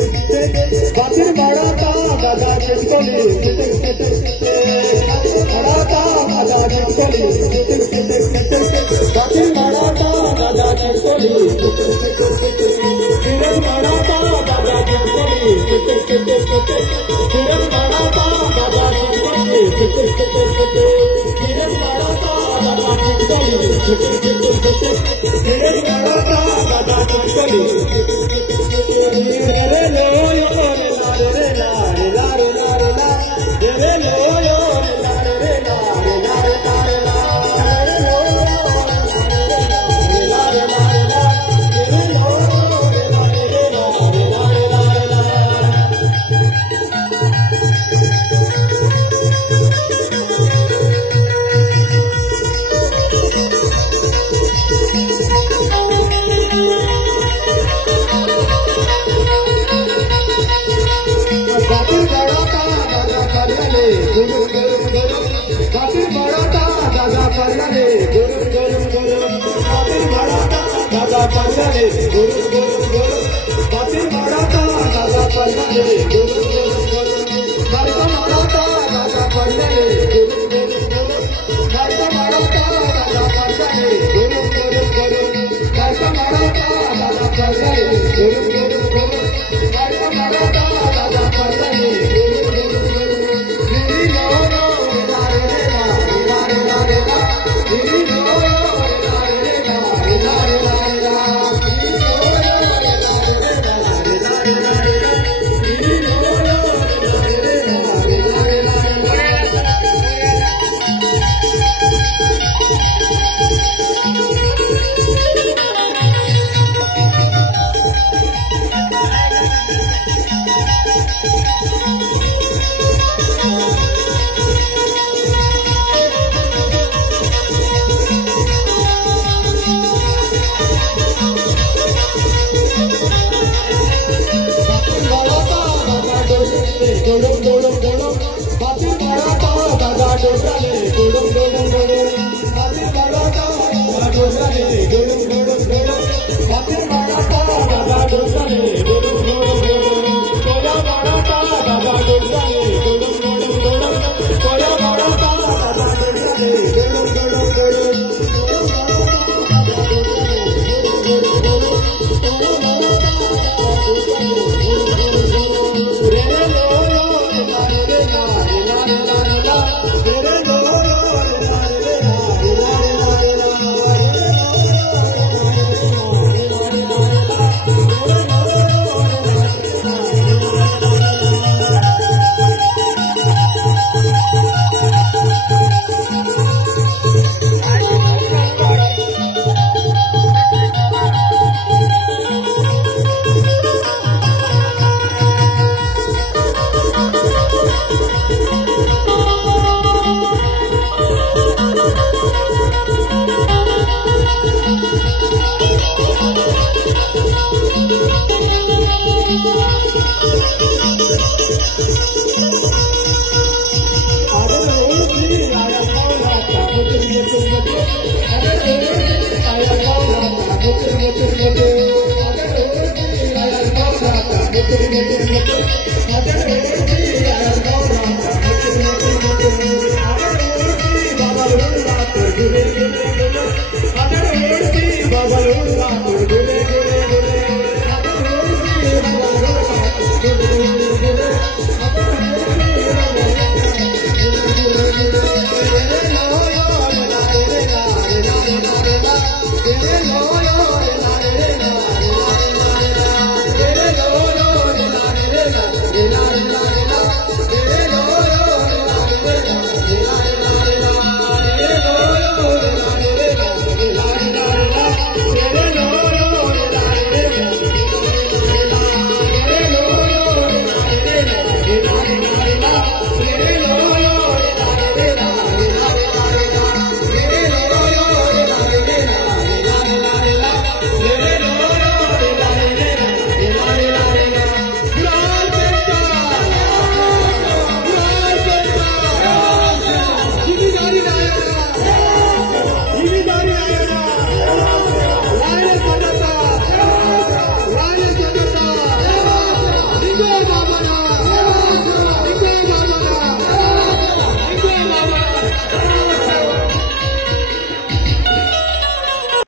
बातिर मराठा दादा चिंतली मराठा दादा चिंतली बातिर मराठा दादा चिंतली किरण मराठा दादा चिंतली किरण मराठा दादा चिंतली किरण मराठा दादा चिंतली किरण मराठा दादा चिंतली रे लो यो रे ला रे ला रे ला रे ला रे ला रे लो यो रे ला रे ला रे ला रे ला रे ला रे लो रे ला रे ला रे ला रे लो रे ला रे ला रे ला रे ला रे ला बातिर मराठा दादा पर्याले गुरु गुरु गुरु बातिर मराठा दादा पर्याले गुरु गुरु गुरु बातिर मराठा दादा पर्याले गुरु गुरु गुरु बातिर मराठा दादा पर्याले गुरु गुरु गुरु बातिर मराठा दादा पर्याले गुरु गुरु गुरु बातिर मराठा दादा पर्याले गुरु गुरु गुरु बातिर मराठा दादा पर्याले गुरु गुरु गुरु बातिर मराठा दादा पर्याले Gracias.